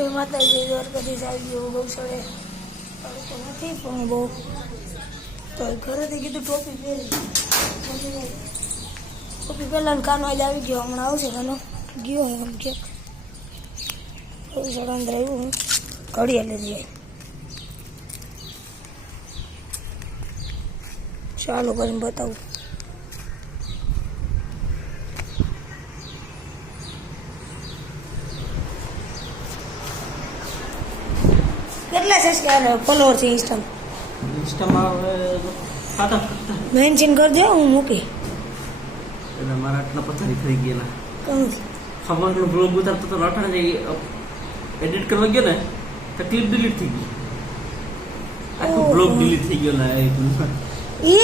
જય માતાજી દ્વારકાધીશ આવી ગયો ગૌશાળે તો નથી પણ બહુ તો ઘરેથી કીધું ટોપી પહેરી ટોપી પહેલાં કાનો આજે આવી ગયો હમણાં આવશે કાનો ગયો હે એમ કે ગૌશાળા અંદર આવ્યું હું ઘડિયા લીધી આવી ચાલો કરીને બતાવું કેટલા સબસ્ક્રાઇબર ફોલોવર છે ઇન્સ્ટામાં મેન્શન કરજો હું મૂકી એટલે મારા આટલા પથારી થઈ ગયેલા કહું ખબરનો બ્લોગ ઉતારતો તો અટાણે એડિટ કરવા ગયો ને તો ક્લિપ ડિલીટ થઈ ગઈ આખો બ્લોગ ડિલીટ થઈ ગયો ને એ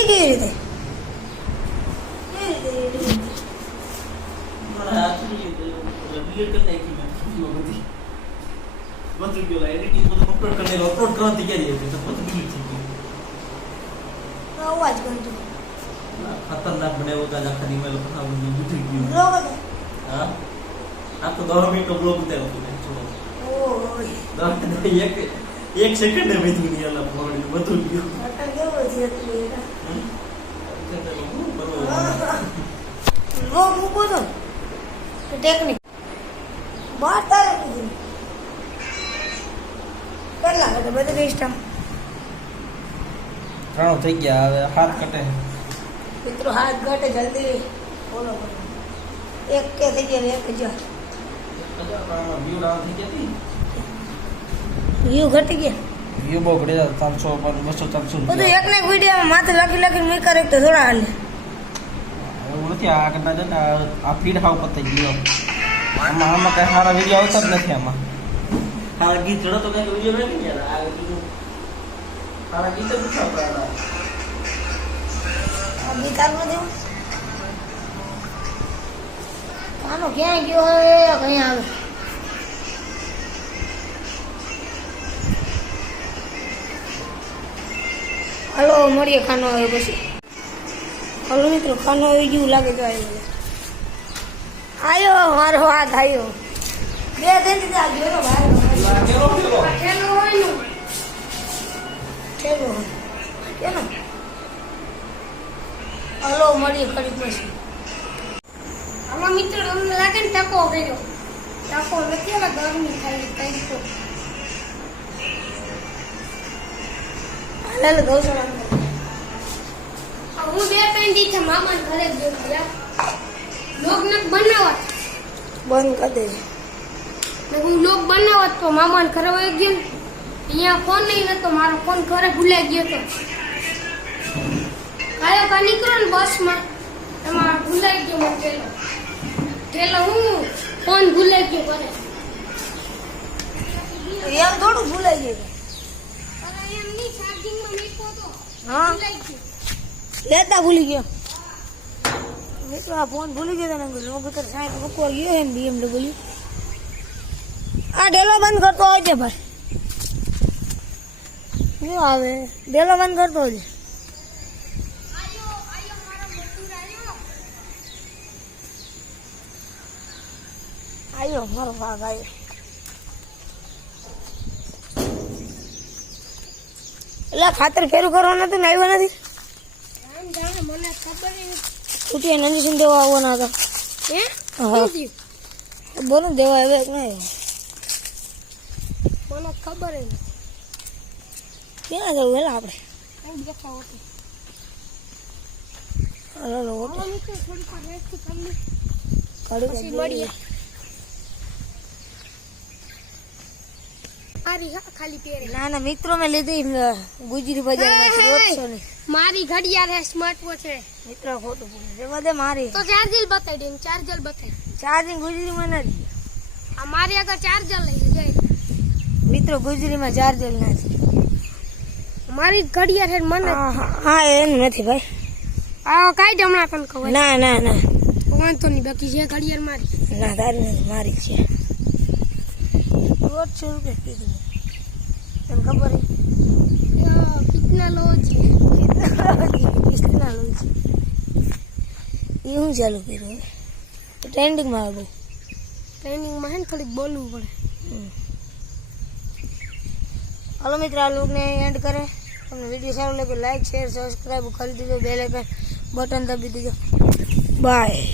કેવી રીતે મારા હાથની ડિલીટ કરી નાખી મેં બધી બધું ગયો એડિટિંગ બધું અપલોડ કરવાની તૈયારી હતી તો બધું ડિલીટ થઈ ગયું અવાજ કરજો ખતરનાક બનાવ્યો તો આખા ઈમેલ પર ગુજરી ગયું બ્લોગ હતો હા આખો 10 મિનિટનો બ્લોગ ઉતાર્યો હતો એક સેકન્ડ એ બધું નહીં અલા ફોરવર્ડ બધું ગયું અટલ કેવો છે બ્લોગ મૂકો તો ટેકનિક બાર તારે કીધું કેટલા હતા બધા ઇન્સ્ટા ત્રણ થઈ ગયા હવે હાથ કટે મિત્રો હાથ ઘટે જલ્દી ફોલો કરો એક કે થઈ ગયા 1000 વ્યૂ ડાઉન થઈ ગયા વ્યૂ ઘટી ગયા વ્યૂ બહુ ઘટે 300 પણ 200 300 બધું એક ને એક વિડીયોમાં માથે લખીને મેં કરે તો થોડા હાલે એવું નથી આ કરતા છે ને આ ફીડ હાવ પતાઈ ગયો આમાં કઈ સારા વિડીયો આવતા જ નથી આમાં સારા ગીત ચડો તો કઈ વિડીયો નથી યાર આ બીજું સારા ગીત જ નથી આપણા ગીતારમાં દેવું કાનો ક્યાં ગયો હવે કઈ આવે હલો મળીએ ખાનો આવે પછી હલો મિત્રો ખાનો આવી ગયું લાગે તો આવ્યો મારો હાથ આવ્યો બે દિન થી ગયો બહાર ઠેલો હોય ને ઠેલો હોય કેનો હલો મળીએ ખરી પછી આમાં મિત્રો તમને લાગે ને ટકો કર્યો ટકો નથી ઓલા ગરમી થાય કઈ તો હાલ ગૌશાળા હું 2-3 દિવસ મામા ઘરે ગયો યાર લોક ન બનાવત બંધ કરી દે ને હું લોક બનાવત તો મામા ઘરે વહી ગયો અહીંયા ફોન નહીં નતો મારો ફોન ઘરે ભૂલાઈ ગયો તો કાયો કા નીકળો ને બસમાં એમાં ભૂલાઈ ગયો મને ઠેલો હું ફોન ભૂલાઈ ગયો ઘરે એમ થોડું ભૂલાઈ ગયું એમ નહીં ચાર્જિંગમાં મૂક્યો તો હા ભૂલાઈ ગયો લેતા ભૂલી ગયો મિત્રો આ ફોન ભૂલી ગયો ને લોકો તો સાહેબ મૂકવા ગયો હે ને BMW આ ડેલો બંધ કરતો આવજે ભાઈ શું આવે ડેલો બંધ કરતો આવજે આયો મારો ભાગ આવ્યો એટલે ખાતર ફેરું કરવાનું હતું ને આવ્યો નથી મને ખબર છૂટી નંદીસિંહ દેવા આવવાના હતા બોલો દેવા આવે કે નહીં મને ખબર ક્યાં જવું હેલા આપણે મળીએ ના ના મિત્રો મેં લીધી ગુજરી બજાર મારી ઘડિયાળ હે સ્માર્ટ વોચ છે મિત્રો ખોટું બોલે રેવા દે મારી તો ચાર્જર બતાઈ દે ચાર્જર બતાઈ ચાર્જિંગ ગુજરીમાં નથી આ મારી આગળ ચાર્જર લઈ જાય મિત્રો ગુજરીમાં ચાર્જર નથી મારી ઘડિયાળ હે મને હા એમ નથી ભાઈ આ કાઈ હમણાં તને ખબર ના ના ના વાંધો નહીં બાકી છે ઘડિયાળ મારી ના તારી મારી છે 800 રૂપિયા કીધું તને ખબર હે कितना लो जी ये हूँ चालू करो ट्रेंडिंग में आगो ट्रेंडिंग में है खाली बोलવું પડે હાલો મિત્રો આ લોગને એન્ડ કરે. તમને વિડીયો સારો લાગે લાઈક શેર સબસ્ક્રાઈબ કરી દેજો, બેલ આઇકન બટન દબી દેજો. બાય.